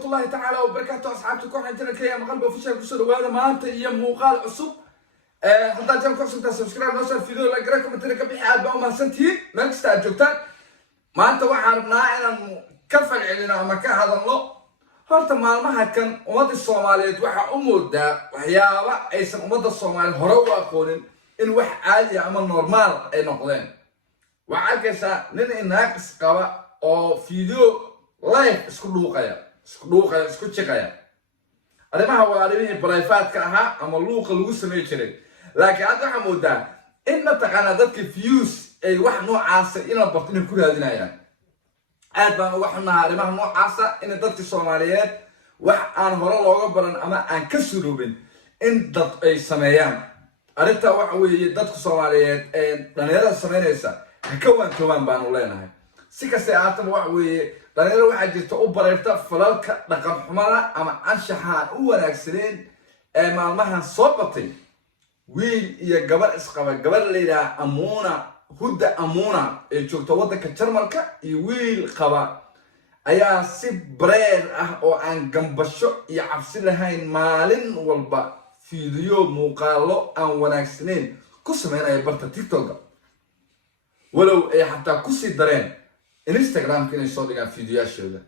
ورحمة الله تعالى وبركاته أصحابتي كون عندنا كيام قلب وفشل كسر وهذا ما أنت يم وقال عصب هذا جام كوسم تسبسكرايب نوصل الفيديو لايك راكم ترى بحال بقى ما سنتين ما تستعد جوتان ما أنت وحرنا إن كفل علينا مكان هذا الله هرت ما كان أمد الصومالية وح أمود ده وحياة أي سن أمد الصومال هروا أقولن إن وح عادي عمل نورمال أي نقلين وعكسا نن ناقص قبا أو فيديو لايف اسكو دوقايا اسكو تشيكايا arrimaha waa arrimihii barayfaadka ahaa ama luuqa lagu sameey jiray laakiin hadda waxaa moodaa in mataqaanaa dadka views ay wax noocaasa in la barto inay ku raadinayaan aad baan uga xunahay arrimaha noocaasa in dadka Soomaaliyeed wax aan hore looga baran ama aan ka suroobin in dad ay sameeyaan arrinta waxa weeye dadka Soomaaliyeed ee dhalinyarada sameynaysa ka waantoobaan baan u leenahay si kasta aataba waxa weeye dhalinyarada waxaa jirta u bareerta falalka dhaqan xumada ama anshaxaan u wanaagsaneen ee maalmahan soo batay wiil iyo gabar isqaba gabar la yiraahdo Amuuna Huda Amuuna ee joogta waddanka Jarmalka iyo wiil qaba ayaa si bareer ah oo aan gambasho iyo cabsi lahayn maalin walba fiidiyo muuqaalo aan wanaagsaneen ku sameynaya barta TikTok walow ay xataa ku sii dareen Instagram inay soo dhigaan fiidiyoyaashooda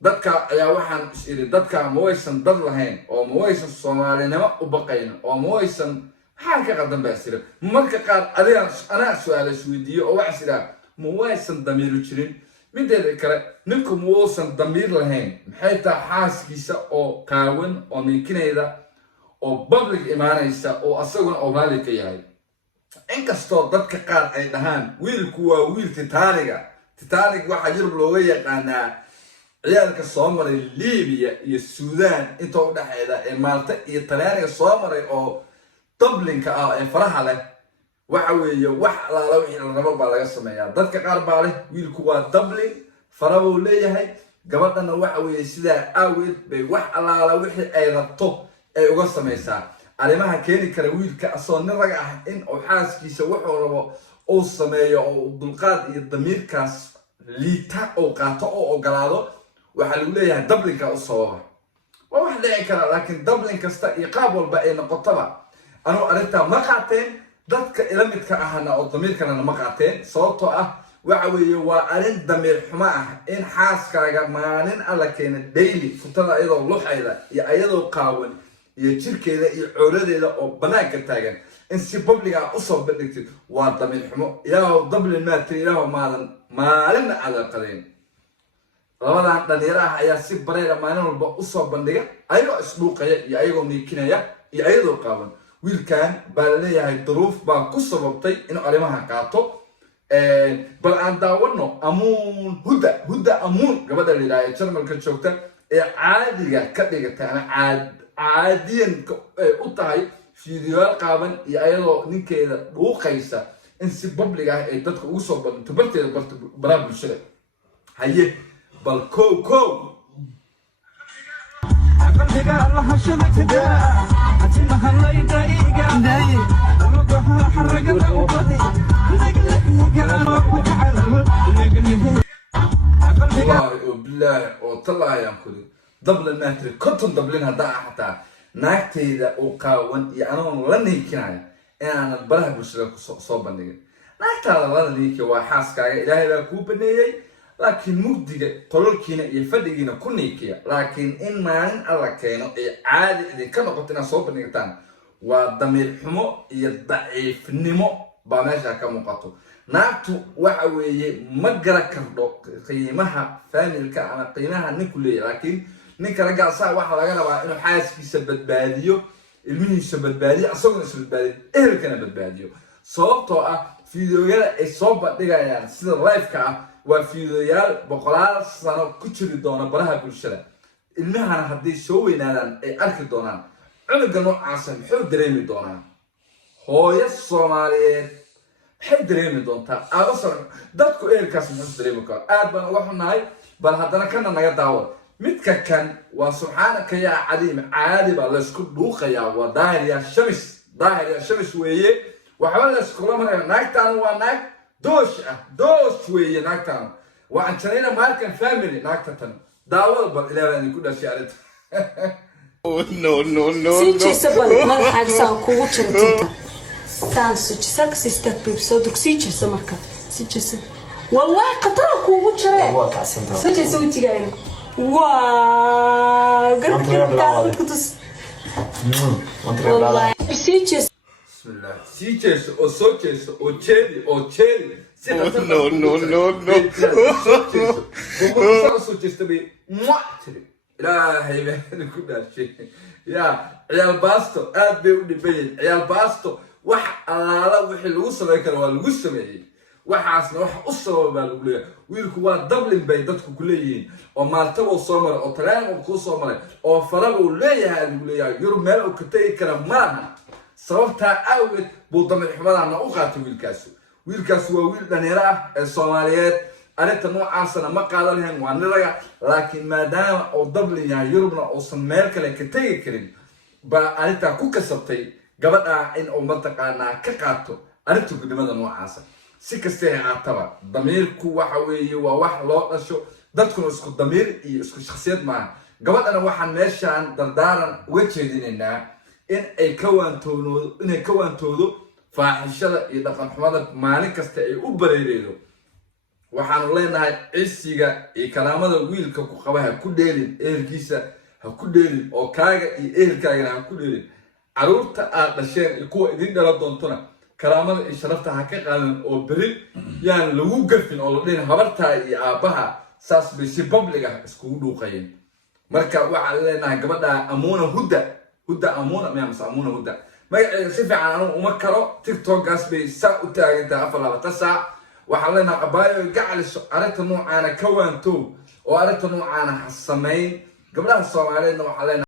dadka ayaa waxaan is iri dadka ma waysan dad lahayn oo ma waysan Soomaalinimo u baqayn oo ma waysan maxaa ka qadan baasira marka qaar ana su'aal isweydiiyo oo wax sida ma waysan damiir jirin mideeda kale ninku ma waysan damiir lahayn maxay tahay xaaskiisa oo qaawan oo ninkinayda oo public imaanaysa oo asaguna oo raali ka yahay inkastoo dadka qaar ay dhahaan wiilku waa wiil Titanic waxa jirb looga yaqaanaa ciyaalka soo maray Liibiya iyo Suudaan inta u dhaxayda ee Malta iyo Talyaaniga soo maray oo Dublinka ah ee faraha leh waxa weeye wax alaala wixii la rabo baa laga sameeyaa dadka qaar baa leh wiilku waa Dublin farabo leeyahay gabadhana waxa weeye sida aawid bay wax alaala wixii ay rabto ay uga sameeysaa arrimaha keeni kara wiilka asoo nin rag ah in uu xaaskiisa wuxuu rabo oo sameeyo oo dulqaad iyo damiirkaas liita oo qaato oo ogolaado waxa lagu leeyahay Dublinka u sababa waa wax dhici kara laakiin Dublin kasta iyo qaab walba ay noqotaba anu arinta ma qaateen dadka ila midka ahna oo damiirkana ma qaateen sababtoo ah waxa weeye waa arin damiir xumo ah in xaaskaaga maalin alla keena daily futada iyadoo luxayda iyo iyadoo qaawan iyo jirkeeda iyo cooradeeda oo banaanka taagan in si public ah u soo bandhigtid waa damiir xumo ilaahu Dublin ma tiriyo maalin ala qadeen labadan dhalinyarada ayaa si bareer maalin walba u soo bandhiga ayagoo isbuuqaya iyo ayagoo niikinaya iyo ayadoo qaawan wiilkan baa leeyahay duruuf baa ku sababtay in arrimaha qaato bal aan daawano Huda Amuun gabadha la yiraahdo Jarmalka joogta ee caadiga ka dhigata ama caadiyan u tahay fiidiyoyaal qaaban iyo ayadoo ninkeeda dhuuqaysa in si public ah ay dadka ugu soo bandhigto barteeda baraha bulshada haye bal kow بالله وطلع يا كل دبل ماتري كنتم دبلين هدا حتى naagtayda oo qaawan iyo anoo la niikinaya inaan baraha bulshada ku soo bandhigin naagtaada la niikiyo waa xaaskaaga ilaahay baa kuu baneeyay laakiin mugdiga qololkiina iyo fadhigiina ku niikiya laakiin in maalin alla keeno ee caadi idinka noqoto inaad soo bandhigtaan waa damiir xumo iyo daciifnimo baa meesha ka muuqato naagtu waxa weeye ma gara kardo qiimaha familka ama qiimaha ninku leeyahay laakiin ninka laga asaa waxa laga rabaa inuu xaaskiisa badbaadiyo ilmihiisa badbaadiyo asaguna is badbaadiyo ehelkana badbaadiyo sababtoo ah fiidiyoyada ay soo bandhigayaan sida live-ka ah waa fiidiyoyaal boqolaal sano ku jiri doona baraha bulshada ilmahana haddii soo weynaadaan ay arki doonaan cunuga noocaasa muxuu dareemi doonaa hooyo Soomaaliyeed maxay dareemi doontaa dadku ehelkaas muxuu dareemi karaa aad baan uga xunahay bal haddana kana naga daawad midka kan waa subxaanaka yaa cadiim caadi baa la isku dhuuqayaa waa daahir ya shamis weeye waxba la isku lamaray naagtaan waa naag doosh weeye naagtaan waa anjanayna markan family naagta tan daawada bal ilaahay aan ku dhashay arinta Oh no. Siijaysa bal madaxaaga saan kugu jiro tinta. Saan sujisak sister pibso dugsijaysa marka. Siijaysa. Wallahi qatar kugu jiro. Siijaysa wajigaaga. Waa garabka kutus. Wallahi siijaysa. Bismillah. Siijaysa oo soo jeeso oo jeedi. No. Como soo jeesto bay ilaahay baan ku dhashay ya ciyaal baasto aad bay u dhibayeen ciyaal baasto wax alaala wixii lagu sameey karo waa lagu sameeyay waxaasna wax u sabab baa lagu leeyahay wiilku waa Dublin bay dadku ku leeyihiin oo Malta oo soo maray oo Talyaani oo ku soo maray oo Faraba uu leeyahay lagu leeyahay Yurub meel uu ka tagi kara malaha sababta awgeed buu damay xumadana u qaatay wiilkaas waa wiil dhalinyaro ah ee Soomaaliyeed arinta noocaasna ma qaadan lahayn waa nidaga laakiin maadaama oo Dublin yahay Yurubna oo san meel kale ka tagi karin ba arinta ku kasabtay gabadha in uu mataqaana ka qaato arinta gudnimada noocaasa si kastee aataba damiirku waxa weeye waa wax loo dhasho dadku isku damiir iyo isku shakhsiyad ma gabadhana waxaan meeshaan dardaaran uga jeedinaynaa in ay ka waantoodo faaxishada iyo dhaqan xumada maalin kasta ay u bareereedo waxaan leenahay cisiga iyo karaamada wiilka ku qaba ha ku dheelin ehelkiisa ha ku dheelin oo kaaga iyo ehelkaaga ha ku dheelin caruurta aad dhasheen iyo kuwa idin dhala doontona karaamada iyo sharafta ha ka qaadan oo beri yaan lagu garfin oo la dhihin habartaa iyo aabbaha saas bay si public ah iskugu dhuuqayeen marka waxaan leenahay gabadha Amuna Huda Amuna magaceeda si fiican anu uma karo TikTok-gaas bay saa u taagantahay 24 saac waxaan leenahay abaayo gacaliso arinta noocaana ka waanto oo arinta noocaana ha sameyn gabdhaha Soomaaliyeedna waxaan leenahay